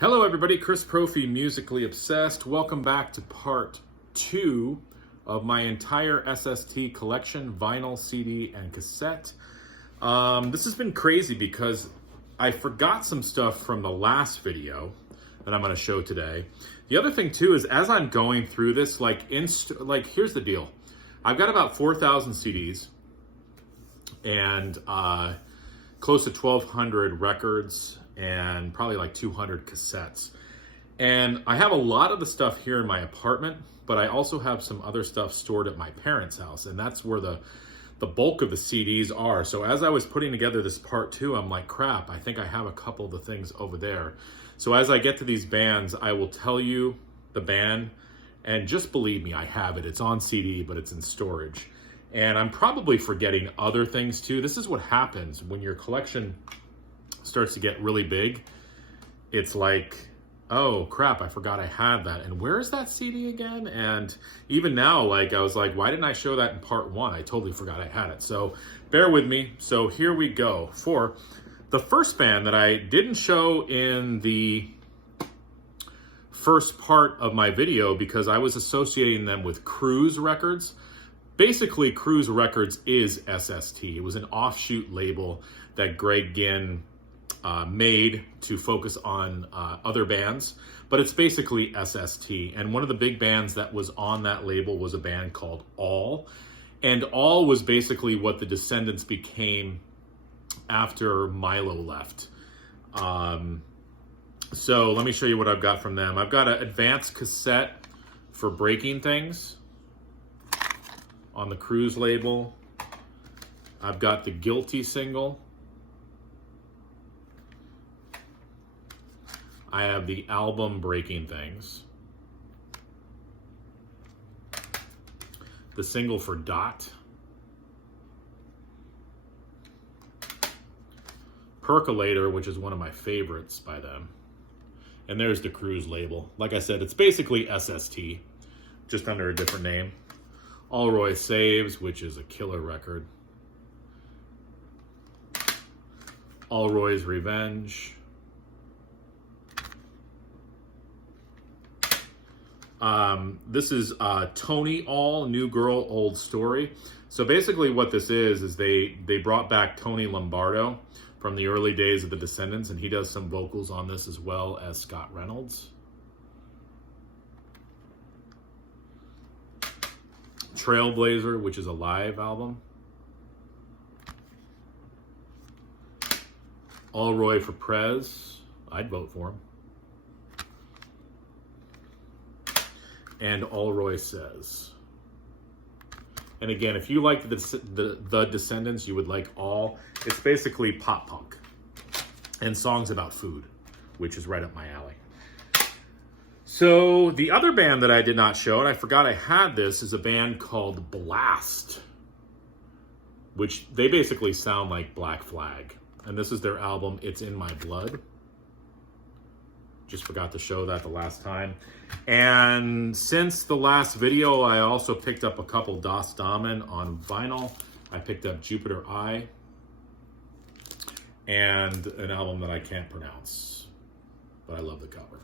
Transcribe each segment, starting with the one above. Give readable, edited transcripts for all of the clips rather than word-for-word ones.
Hello everybody, Chris Profi, Musically Obsessed. Welcome back to part 2 of my entire SST collection, vinyl, CD, and cassette. This has been crazy because I forgot some stuff from the last video that I'm going to show today. The other thing too is as I'm going through this, here's the deal. I've got about 4,000 CDs and close to 1,200 records and probably like 200 cassettes. And I have a lot of the stuff here in my apartment, but I also have some other stuff stored at my parents' house, and that's where the bulk of the CDs are. So as I was putting together this part 2, I'm like, crap, I think I have a couple of the things over there. So as I get to these bands, I will tell you the band, and just believe me, I have it. It's on CD, but it's in storage. And I'm probably forgetting other things too. This is what happens when your collection starts to get really big. It's like, oh crap, I forgot I had that. And where is that CD again? And even now, like, I was like, why didn't I show that in part 1? I totally forgot I had it. So bear with me. So here we go. For the first band that I didn't show in the first part of my video because I was associating them with Cruise Records. Basically, Cruise Records is SST. It was an offshoot label that Greg Ginn made to focus on other bands, but it's basically SST. And one of the big bands that was on that label was a band called All. And All was basically what the Descendants became after Milo left. So let me show you what I've got from them. I've got an advanced cassette for Breaking Things on the Cruise label. I've got the Guilty single. I have the album Breaking Things. The single for Dot. Percolator, which is one of my favorites by them. And there's the Cruise label. Like I said, it's basically SST, just under a different name. All Roy Saves, which is a killer record. All Roy's Revenge. This is Tony All, New Girl, Old Story. So basically what this is they brought back Tony Lombardo from the early days of the Descendants, and he does some vocals on this as well as Scott Reynolds. Trailblazer, which is a live album. All Roy for Prez. I'd vote for him. And All Roy Says. And again, if you like the Descendants, you would like All. It's basically pop punk and songs about food, which is right up my alley. So the other band that I did not show, and I forgot I had this, is a band called Blast, which they basically sound like Black Flag. And this is their album, It's in My Blood. Just forgot to show that the last time. And since the last video, I also picked up a couple Das Damen on vinyl. I picked up Jupiter Eye and an album that I can't pronounce, but I love the cover.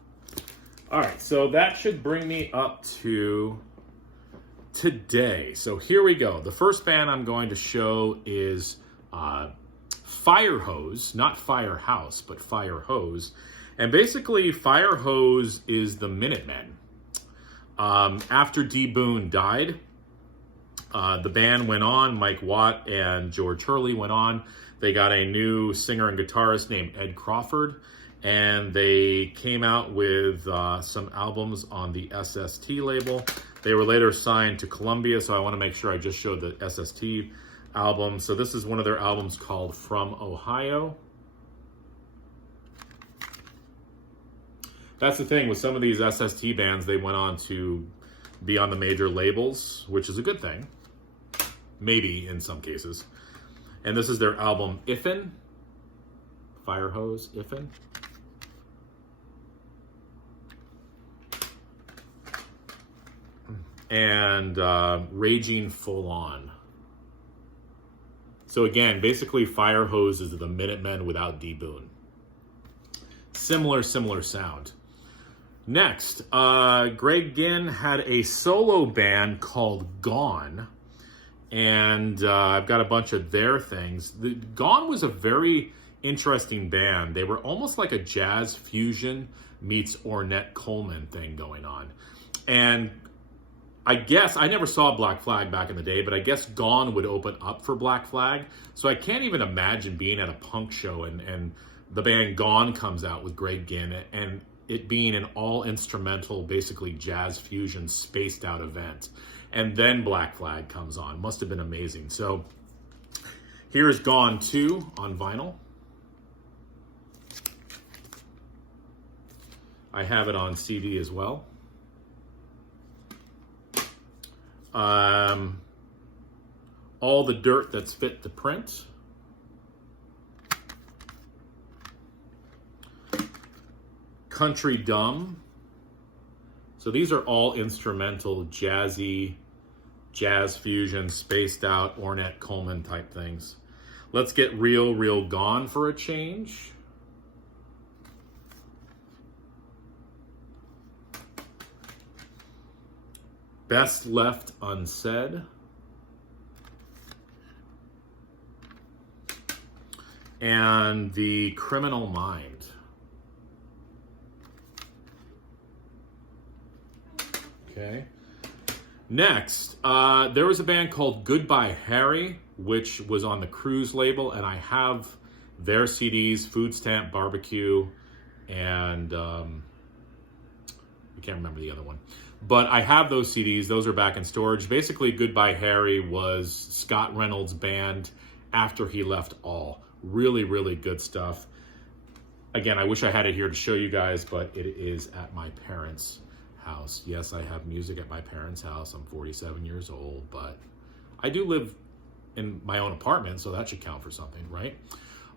All right, so that should bring me up to today. So here we go. The first band I'm going to show is Firehose, not Firehouse, but Firehose. And basically, Firehose is the Minutemen. After D. Boon died, the band went on. Mike Watt and George Hurley went on. They got a new singer and guitarist named Ed Crawford, and they came out with some albums on the SST label. They were later signed to Columbia, so I want to make sure I just showed the SST album. So this is one of their albums called From Ohio. That's the thing with some of these SST bands, they went on to be on the major labels, which is a good thing. Maybe in some cases. And this is their album Iffen. Firehose, Iffen. And Raging Full On. So again, basically Firehose is the Minutemen without D. Boon. similar sound. Next, Greg Ginn had a solo band called Gone, and I've got a bunch of their things. Gone was a very interesting band. They were almost like a jazz fusion meets Ornette Coleman thing going on. And I guess, I never saw Black Flag back in the day, but I guess Gone would open up for Black Flag. So I can't even imagine being at a punk show and the band Gone comes out with Greg Ginn and it being an all-instrumental, basically jazz fusion, spaced-out event. And then Black Flag comes on. Must have been amazing. So here's Gone 2 on vinyl. I have it on CD as well. All the Dirt That's Fit to Print. Country Dumb. So these are all instrumental, jazzy, jazz fusion, spaced out, Ornette Coleman type things. Let's Get Real Gone for a change. Best Left Unsaid. And The Criminal Mind. Okay. Next, there was a band called Goodbye Harry, which was on the Cruise label, and I have their CDs, Food Stamp Barbecue, and I can't remember the other one. But I have those CDs. Those are back in storage. Basically, Goodbye Harry was Scott Reynolds' band after he left All. Really, really good stuff. Again, I wish I had it here to show you guys, but it is at my parents' house. Yes, I have music at my parents' house. I'm 47 years old, but I do live in my own apartment, so that should count for something, right?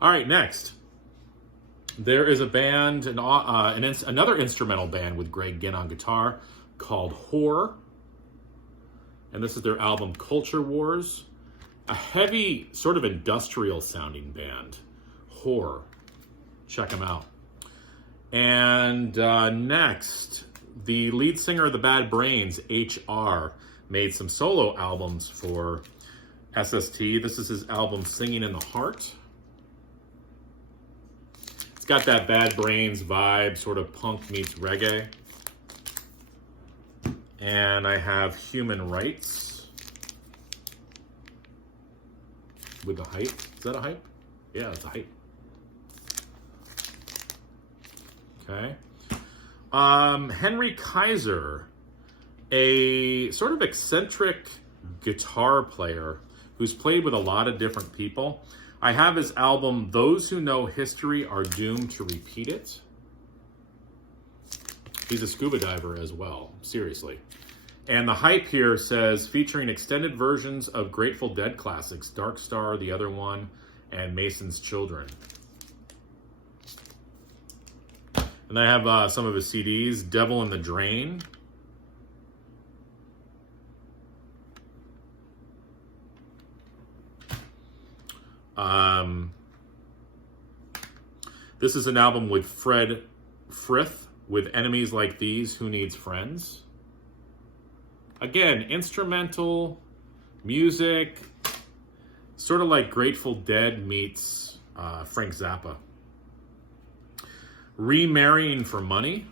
All right, next. There is a band, another instrumental band with Greg Ginn on guitar called Whore. And this is their album Culture Wars. A heavy, sort of industrial sounding band. Whore. Check them out. And next, the lead singer of the Bad Brains, HR, made some solo albums for SST. This is his album Singing in the Heart. It's got that Bad Brains vibe, sort of punk meets reggae. And I have Human Rights with the hype. Is that a hype? Yeah, it's a hype. Okay. Henry Kaiser, a sort of eccentric guitar player who's played with a lot of different people. I have his album, Those Who Know History Are Doomed to Repeat It. He's a scuba diver as well, seriously. And the hype here says, featuring extended versions of Grateful Dead classics, Dark Star, the other one, and Mason's Children. And I have some of his CDs, Devil in the Drain. This is an album with Fred Frith, with Enemies Like These, Who Needs Friends? Again, instrumental music, sort of like Grateful Dead meets Frank Zappa. Remarrying for Money.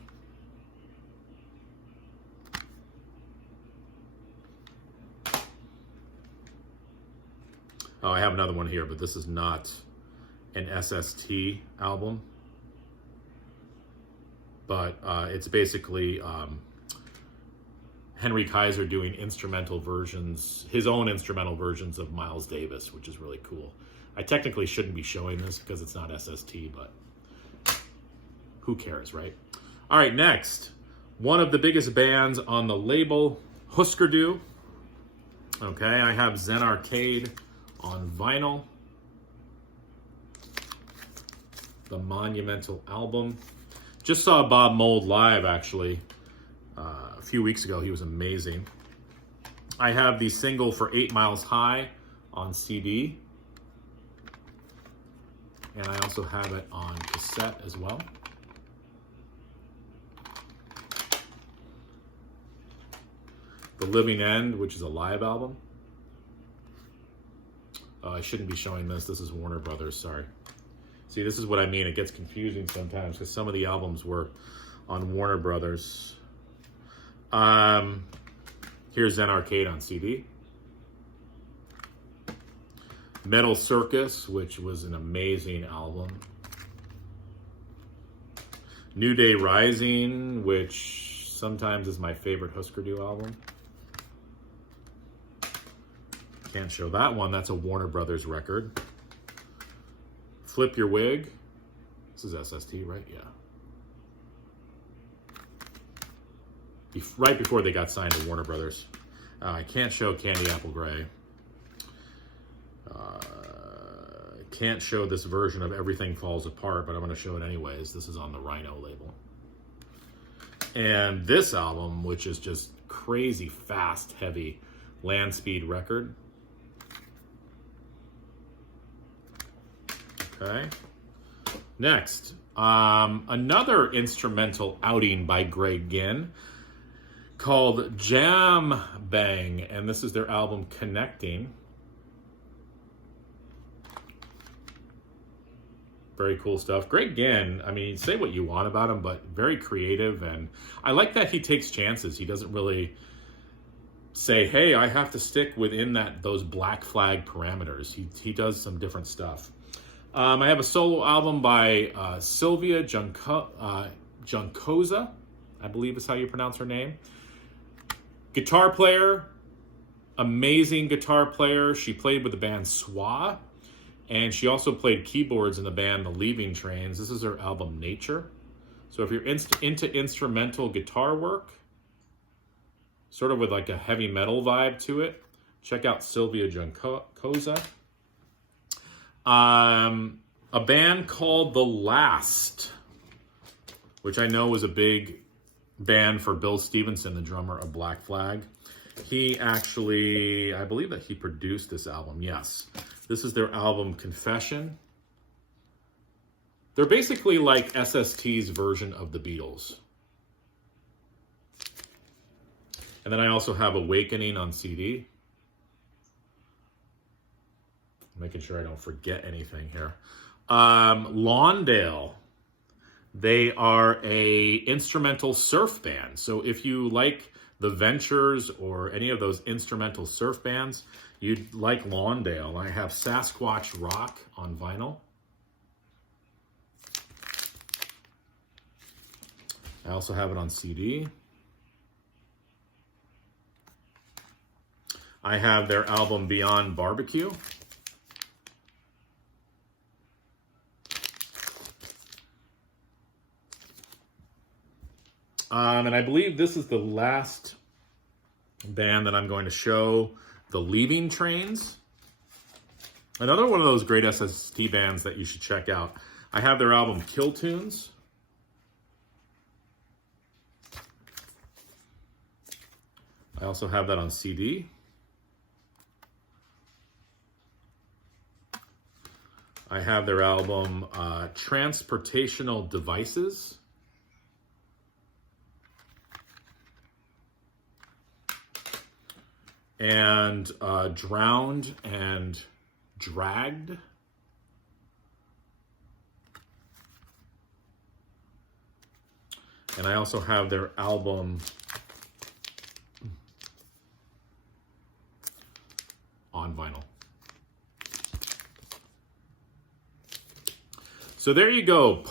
Oh, I have another one here, but this is not an SST album. But it's basically Henry Kaiser doing instrumental versions, his own instrumental versions of Miles Davis, which is really cool. I technically shouldn't be showing this because it's not SST, but who cares, right? All right, next. One of the biggest bands on the label, Husker Du. Okay, I have Zen Arcade on vinyl. The Monumental album. Just saw Bob Mould live, actually, a few weeks ago. He was amazing. I have the single for 8 Miles High on CD. And I also have it on cassette as well. The Living End, which is a live album. I shouldn't be showing this. This is Warner Brothers, sorry. See, this is what I mean. It gets confusing sometimes because some of the albums were on Warner Brothers. Here's Zen Arcade on CD. Metal Circus, which was an amazing album. New Day Rising, which sometimes is my favorite Husker Du album. Can't show that one. That's a Warner Brothers record. Flip Your Wig. This is SST, right? Yeah. Right before they got signed to Warner Brothers. I can't show Candy Apple Gray. Can't show this version of Everything Falls Apart, but I'm going to show it anyways. This is on the Rhino label. And this album, which is just crazy fast, heavy land speed record. Okay. Next, another instrumental outing by Greg Ginn called Jam Bang, and this is their album Connecting. Very cool stuff. Greg Ginn, I mean, say what you want about him, but very creative, and I like that he takes chances. He doesn't really say, hey, I have to stick within those black flag parameters. He does some different stuff. I have a solo album by Sylvia Juncosa, I believe is how you pronounce her name. Guitar player, amazing guitar player. She played with the band Swa, and she also played keyboards in the band The Leaving Trains. This is her album Nature. So if you're into instrumental guitar work, sort of with like a heavy metal vibe to it, check out Sylvia Juncosa. A band called The Last, which I know was a big band for Bill Stevenson, the drummer of Black Flag. He actually, I believe that he produced this album, yes. This is their album Confession. They're basically like SST's version of the Beatles. And then I also have Awakening on CD. Making sure I don't forget anything here. Lawndale. They are a instrumental surf band. So if you like the Ventures or any of those instrumental surf bands, you'd like Lawndale. I have Sasquatch Rock on vinyl. I also have it on CD. I have their album Beyond Barbecue. And I believe this is the last band that I'm going to show, The Leaving Trains. Another one of those great SST bands that you should check out. I have their album Kill Tunes. I also have that on CD. I have their album Transportational Devices. And Drowned and Dragged. And I also have their album on vinyl. So there you go.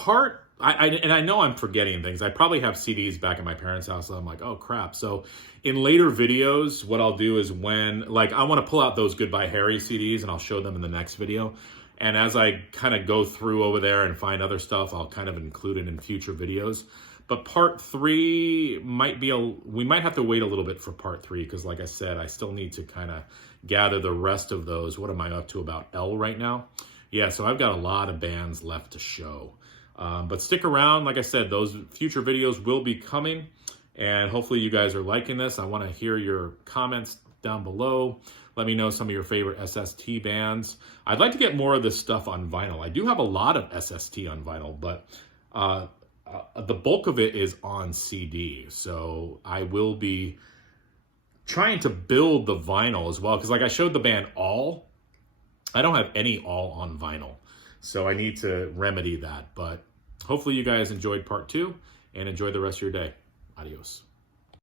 And I know I'm forgetting things. I probably have CDs back at my parents' house, so I'm like, oh crap. So in later videos, what I'll do is I want to pull out those Goodbye Harry CDs and I'll show them in the next video. And as I kind of go through over there and find other stuff, I'll kind of include it in future videos. But part 3 we might have to wait a little bit for part 3 because like I said, I still need to kind of gather the rest of those. What am I up to, about L right now? Yeah, so I've got a lot of bands left to show. But stick around. Like I said, those future videos will be coming. And hopefully you guys are liking this. I want to hear your comments down below. Let me know some of your favorite SST bands. I'd like to get more of this stuff on vinyl. I do have a lot of SST on vinyl, but the bulk of it is on CD. So I will be trying to build the vinyl as well, because like I showed the band All. I don't have any All on vinyl, so I need to remedy that. But hopefully you guys enjoyed part 2 and enjoy the rest of your day. Adios.